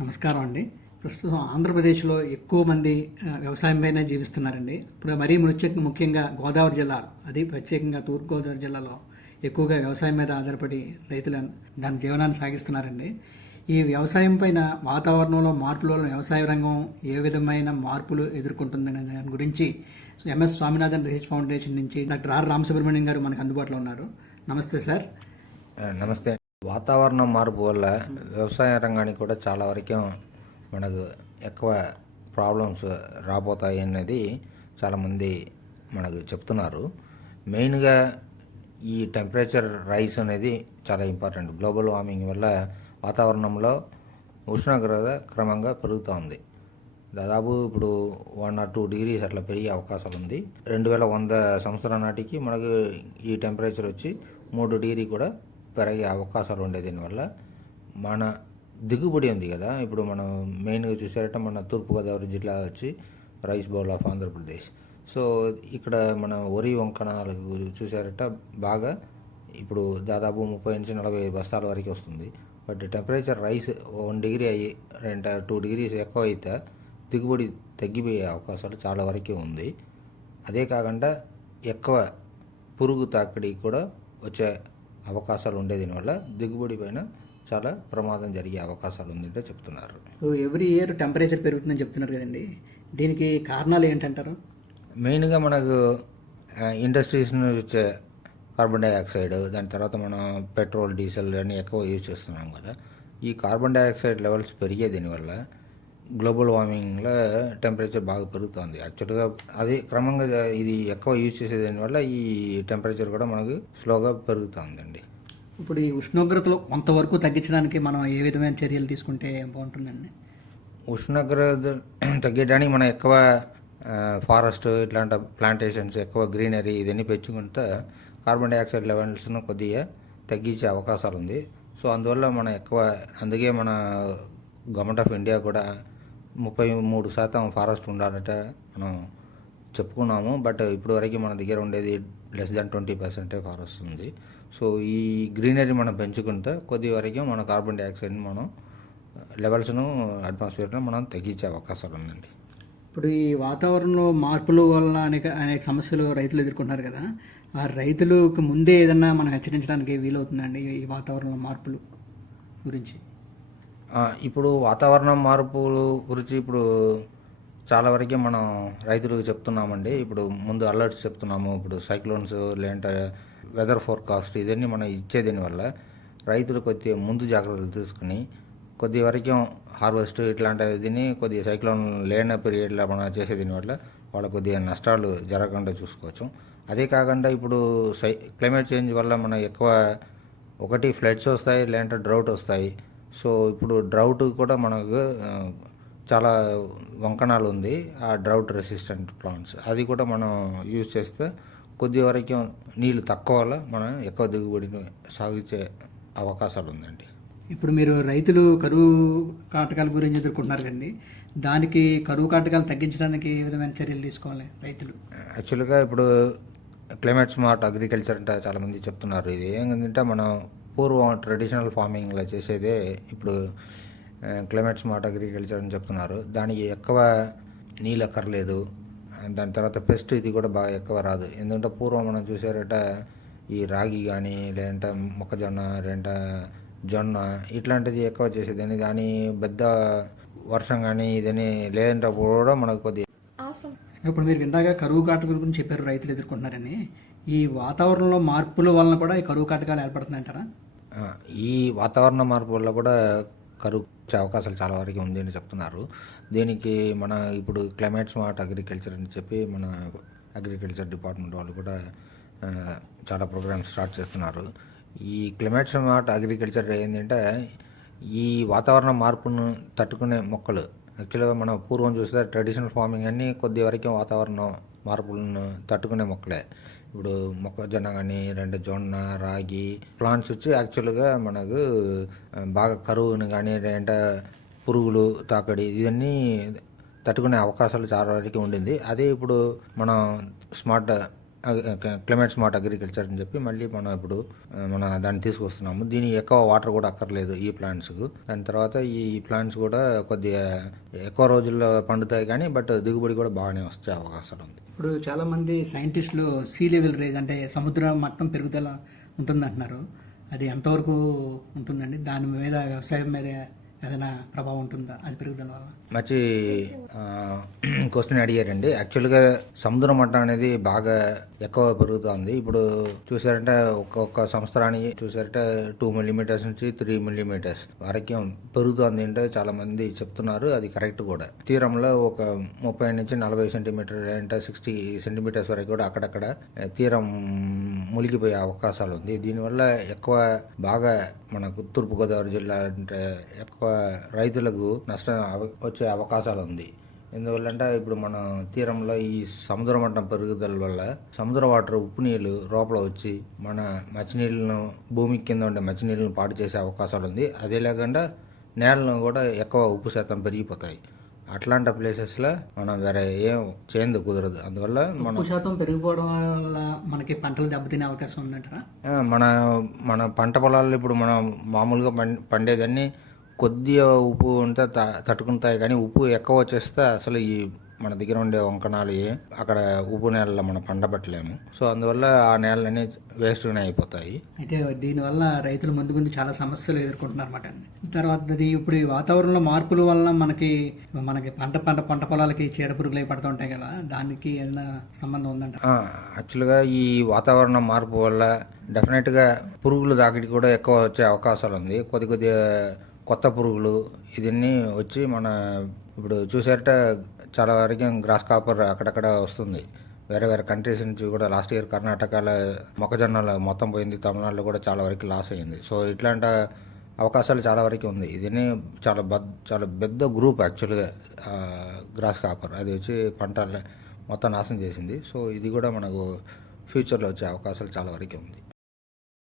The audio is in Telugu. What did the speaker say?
నమస్కారం అండి. ప్రస్తుతం ఆంధ్రప్రదేశ్‌లో ఎక్కువ మంది వ్యవసాయం పైనే జీవిస్తున్నారండి. ఇప్పుడు మరీ ముఖ్యంగా గోదావరి జిల్లా, అది ప్రత్యేకంగా తూర్పుగోదావరి జిల్లాలో ఎక్కువగా వ్యవసాయం మీద ఆధారపడి రైతులు దాని జీవనాన్ని సాగిస్తున్నారండి. ఈ వ్యవసాయం పైన వాతావరణంలో మార్పుల వల్ల వ్యవసాయ రంగం ఏ విధమైన మార్పులు ఎదుర్కొంటుందనే దాని గురించి ఎంఎస్ స్వామినాథన్ రీసెర్చ్ ఫౌండేషన్ నుంచి డాక్టర్ ఆర్ రామసుబ్రహ్మణ్యం గారు మనకు అందుబాటులో ఉన్నారు. నమస్తే సార్. నమస్తే. వాతావరణం మార్పు వల్ల వ్యవసాయ రంగానికి కూడా చాలా వరకు మనకు ఎక్కువ ప్రాబ్లమ్స్ రాబోతాయి అనేది చాలామంది మనకు చెప్తున్నారు. మెయిన్గా ఈ టెంపరేచర్ రైస్ అనేది చాలా ఇంపార్టెంట్. గ్లోబల్ వార్మింగ్ వల్ల వాతావరణంలో ఉష్ణోగ్రత క్రమంగా పెరుగుతూ ఉంది. దాదాపు ఇప్పుడు 1 or 2 degrees అట్లా పెరిగే అవకాశాలు ఉంది. 2100 సంవత్సరాల నాటికి మనకు ఈ టెంపరేచర్ వచ్చి 3 డిగ్రీ కూడా పెరిగే అవకాశాలు ఉండే. దీనివల్ల మన దిగుబడి ఉంది కదా, ఇప్పుడు మనం మెయిన్గా చూసారంటే మన తూర్పుగోదావరి జిల్లా వచ్చి rice bowl of Andhra Pradesh. So ఇక్కడ మన వరి వంకణాలకు చూసారంటే బాగా ఇప్పుడు దాదాపు 30 నుంచి 40 బస్తాల వరకు వస్తుంది. బట్ టెంపరేచర్ రైస్ 1 డిగ్రీ అయ్యి 2 degrees ఎక్కువ అయితే దిగుబడి తగ్గిపోయే అవకాశాలు చాలా వరకు ఉంది. అదే కాకుండా ఎక్కువ పురుగు తాకిడి కూడా వచ్చే అవకాశాలు ఉండే. దీనివల్ల దిగుబడి పైన చాలా ప్రమాదం జరిగే అవకాశాలు ఉందంటే చెప్తున్నారు. ఎవ్రీ ఇయర్ టెంపరేచర్ పెరుగుతుందని చెప్తున్నారు కదండి, దీనికి కారణాలు ఏంటంటారు? మెయిన్గా మనకు ఇండస్ట్రీస్ నుంచి వచ్చే కార్బన్ డైఆక్సైడ్, దాని తర్వాత మనం పెట్రోల్, డీజిల్ అన్నీ ఎక్కువ యూజ్ చేస్తున్నాం కదా. ఈ కార్బన్ డైఆక్సైడ్ లెవెల్స్ పెరిగే దీనివల్ల గ్లోబల్ వార్మింగ్లో టెంపరేచర్ బాగా పెరుగుతుంది. యాక్చువల్గా అది క్రమంగా ఇది ఎక్కువ యూజ్ చేసే దానివల్ల ఈ టెంపరేచర్ కూడా మనకు స్లోగా పెరుగుతుందండి. ఇప్పుడు ఈ ఉష్ణోగ్రతలో కొంతవరకు తగ్గించడానికి మనం ఏ విధమైన చర్యలు తీసుకుంటే బాగుంటుందండి? ఉష్ణోగ్రత తగ్గడానికి మనం ఎక్కువ ఫారెస్ట్, ఇట్లాంటి ప్లాంటేషన్స్, ఎక్కువ గ్రీనరీ ఇవన్నీ పెంచుకుంటే కార్బన్ డైఆక్సైడ్ లెవెల్స్ను కొద్దిగా తగ్గించే అవకాశాలు ఉంది. సో అందువల్ల మనం ఎక్కువ, అందుకే మన గవర్నమెంట్ ఆఫ్ ఇండియా కూడా 33% ఫారెస్ట్ ఉండాలట మనం చెప్పుకున్నాము. బట్ ఇప్పుడు వరకు మన దగ్గర ఉండేది less than 20% ఫారెస్ట్ ఉంది. సో ఈ గ్రీనరీ మనం పెంచుకుంటే కొద్ది వరకు మన కార్బన్ డైఆక్సైడ్ని మనం లెవెల్స్ను అట్మాస్ఫియర్లో మనం తగ్గించే అవకాశాలు ఉందండి. ఇప్పుడు ఈ వాతావరణంలో మార్పుల వల్ల అనేక సమస్యలు రైతులు ఎదుర్కొంటున్నారు కదా, ఆ రైతులకు ముందే ఏదన్నా మనం హెచ్చరించడానికి వీలవుతుందండి ఈ వాతావరణంలో మార్పులు గురించి? ఇప్పుడు వాతావరణం మార్పుల గురించి ఇప్పుడు చాలా వరకే మనం రైతులకు చెప్తున్నామండి. ఇప్పుడు ముందు అలర్ట్స్ చెప్తున్నాము. ఇప్పుడు సైక్లోన్స్, లేదంటే వెదర్ ఫోర్కాస్ట్ ఇవన్నీ మనం ఇచ్చే దీనివల్ల రైతులు కొద్దిగా ముందు జాగ్రత్తలు తీసుకుని కొద్ది వరకు హార్వెస్ట్ ఇట్లాంటిది కొద్దిగా సైక్లోన్ లేని పీరియడ్లో మనం చేసే దీనివల్ల వాళ్ళ కొద్దిగా నష్టాలు జరగకుండా చూసుకోవచ్చు. అదే కాకుండా ఇప్పుడు క్లైమేట్ చేంజ్ వల్ల మనం ఎక్కువ ఒకటి ఫ్లడ్స్ వస్తాయి, లేదంటే డ్రౌట్ వస్తాయి. సో ఇప్పుడు డ్రౌట్ కూడా మనకు చాలా వంకణాలు ఉంది. ఆ డ్రౌట్ రెసిస్టెంట్ ప్లాంట్స్ అది కూడా మనం యూజ్ చేస్తే కొద్ది వరకు నీళ్ళు తక్కువ వల్ల మనం ఎక్కువ దిగుబడిని సాగించే అవకాశాలు ఉందండి. ఇప్పుడు మీరు రైతులు కరువు కాటకాల గురించి ఎదుర్కొంటున్నారు కండి, దానికి కరువు కాటకాలు తగ్గించడానికి ఏ విధమైన చర్యలు తీసుకోవాలి రైతులు? యాక్చువల్గా ఇప్పుడు క్లైమేట్ స్మార్ట్ అగ్రికల్చర్ అంటే చాలామంది చెప్తున్నారు. ఇది ఏంటంటే మనం పూర్వం ట్రెడిషనల్ ఫార్మింగ్లో చేసేదే ఇప్పుడు క్లైమేట్ స్మార్ట్ అగ్రికల్చర్ అని చెప్తున్నారు. దానికి ఎక్కువ నీళ్ళు అక్కర్లేదు. దాని తర్వాత పెస్ట్ ఇది కూడా బాగా ఎక్కువ రాదు. ఎందుకంటే పూర్వం మనం చూసారట ఈ రాగి కానీ, లేదంటే మొక్కజొన్న, లేదంటే జొన్న ఇట్లాంటిది ఎక్కువ చేసేదని. దాని పెద్ద వర్షం కానీ ఇదని లేదంటే కూడా మనకు కొద్దిగా. ఇప్పుడు మీరు ఇందాక కరువు కాటకాల గురించి చెప్పారు, రైతులు ఎదుర్కొంటున్నారని. ఈ వాతావరణంలో మార్పుల వలన కూడా ఈ కరువు కాటకాలు ఏర్పడుతుందంటారా? ఈ వాతావరణ మార్పు వల్ల కూడా కరువు వచ్చే అవకాశాలు చాలా వరకు ఉంది అని చెప్తున్నారు. దీనికి మన ఇప్పుడు క్లైమేట్ స్మార్ట్ అగ్రికల్చర్ అని చెప్పి మన అగ్రికల్చర్ డిపార్ట్మెంట్ వాళ్ళు కూడా చాలా ప్రోగ్రామ్స్ స్టార్ట్ చేస్తున్నారు. ఈ క్లైమేట్ స్మార్ట్ అగ్రికల్చర్ ఏంటంటే ఈ వాతావరణ మార్పును తట్టుకునే మొక్కలు. యాక్చువల్గా మనం పూర్వం చూస్తే ట్రెడిషనల్ ఫార్మింగ్ అన్నీ కొద్ది వరకు వాతావరణ మార్పులను తట్టుకునే మొక్కలే. ఇప్పుడు మొక్కజొన్న కానీ, లేదంటే జొన్న, రాగి ప్లాంట్స్ వచ్చి యాక్చువల్గా మనకు బాగా కరువుని కానీ, లేదంటే పురుగులు తాకడి ఇవన్నీ తట్టుకునే అవకాశాలు చాలా వరకు ఉండింది. అదే ఇప్పుడు మనం స్మార్ట్ క్లైమేట్ స్మార్ట్ అగ్రికల్చర్ అని చెప్పి మళ్ళీ మనం ఇప్పుడు మన దాన్ని తీసుకొస్తున్నాము. దీని ఎక్కువ వాటర్ కూడా అక్కర్లేదు ఈ ప్లాంట్స్కు. దాని తర్వాత ఈ ప్లాంట్స్ కూడా కొద్దిగా ఎక్కువ రోజుల్లో పండుతాయి కానీ బట్ దిగుబడి కూడా బాగానే వచ్చే అవకాశాలు ఉంది. ఇప్పుడు చాలామంది సైంటిస్టులు సీ లెవెల్ రైజ్ అంటే సముద్ర మట్టం పెరుగుదల ఉంటుందంటున్నారు. అది ఎంతవరకు ఉంటుందండి? దాని మీద వ్యవసాయం మీద ఏదైనా ప్రభావం ఉంటుందా అది పెరుగుదల వల్ల? మంచి క్వశ్చన్ అడిగారండి. యాక్చువల్గా సముద్ర మట్టం అనేది బాగా ఎక్కువ పెరుగుతుంది. ఇప్పుడు చూసారంటే ఒక్కొక్క సంవత్సరానికి చూసారంటే 2 మిల్లీమీటర్స్ నుంచి 3 మిల్లీమీటర్స్ వరకు పెరుగుతుంది అంటే చాలా మంది చెప్తున్నారు. అది కరెక్ట్ కూడా. తీరంలో ఒక 30 నుంచి 40 సెంటీమీటర్ అంటే 60 సెంటీమీటర్స్ వరకు కూడా అక్కడక్కడ తీరం మునిగిపోయే అవకాశాలు ఉంది. దీనివల్ల ఎక్కువ బాగా మనకు తూర్పుగోదావరి జిల్లా అంటే ఎక్కువ రైతులకు నష్టం వచ్చే అవకాశాలు ఉంది. ఎందువల్లంటే ఇప్పుడు మన తీరంలో ఈ సముద్ర మట్టం పెరుగుదల వల్ల సముద్ర వాటర్ ఉప్పు నీళ్ళు లోపల వచ్చి మన మంచినీళ్ళను భూమి కింద ఉండే మంచినీళ్ళను పాడు చేసే అవకాశాలు ఉంది. అదే లేకుండా నేలను కూడా ఎక్కువ ఉప్పు శాతం పెరిగిపోతాయి. అట్లాంటి ప్లేసెస్లో మనం వేరే ఏం చేయందు కుదరదు. అందువల్ల మనం ఉప్పు శాతం పెరిగిపోవడం వల్ల మనకి పంటలు దెబ్బతినే అవకాశం ఉందంటారా? మన పంట పొలాల్లో ఇప్పుడు మనం మామూలుగా పండేదాన్ని కొద్దిగా ఉప్పు ఉంటే తట్టుకుంటాయి కానీ ఉప్పు ఎక్కువ వచ్చేస్తే అసలు ఈ మన దగ్గర ఉండే వంకనాలు అక్కడ ఉప్పు నేలలో మనం పండబట్టలేము. సో అందువల్ల ఆ నేలన్నీ వేస్ట్గానే అయిపోతాయి. అయితే దీనివల్ల రైతులు ముందు ముందు చాలా సమస్యలు ఎదుర్కొంటున్నారు అన్నమాట అండి. తర్వాత ఇప్పుడు ఈ వాతావరణంలో మార్పుల వల్ల మనకి పంట పొలాలకి చీడ పురుగులు అయి పడుతూ ఉంటాయి కదా, దానికి ఏదైనా సంబంధం ఉందంట? యాక్చువల్గా ఈ వాతావరణ మార్పు వల్ల డెఫినెట్గా పురుగులు దాకిడి కూడా ఎక్కువ వచ్చే అవకాశాలు ఉంది. కొద్దిగా కొత్త పురుగులు ఇవన్నీ వచ్చి మన ఇప్పుడు చూసారంటే చాలా వరకు గ్రాస్ కాపర్ అక్కడక్కడ వస్తుంది. వేరే వేరే కంట్రీస్ నుంచి కూడా లాస్ట్ ఇయర్ కర్ణాటకలో మొక్కజొన్నలు మొత్తం పోయింది. తమిళనాడులో కూడా చాలా వరకు లాస్ అయ్యింది. సో ఇట్లాంటి అవకాశాలు చాలా వరకు ఉంది. ఇది చాలా పెద్ద గ్రూప్ యాక్చువల్గా గ్రాస్ కాపర్ అది వచ్చి పంటలు మొత్తం నాశనం చేసింది. సో ఇది కూడా మనకు ఫ్యూచర్లో వచ్చే అవకాశాలు చాలా వరకు ఉంది.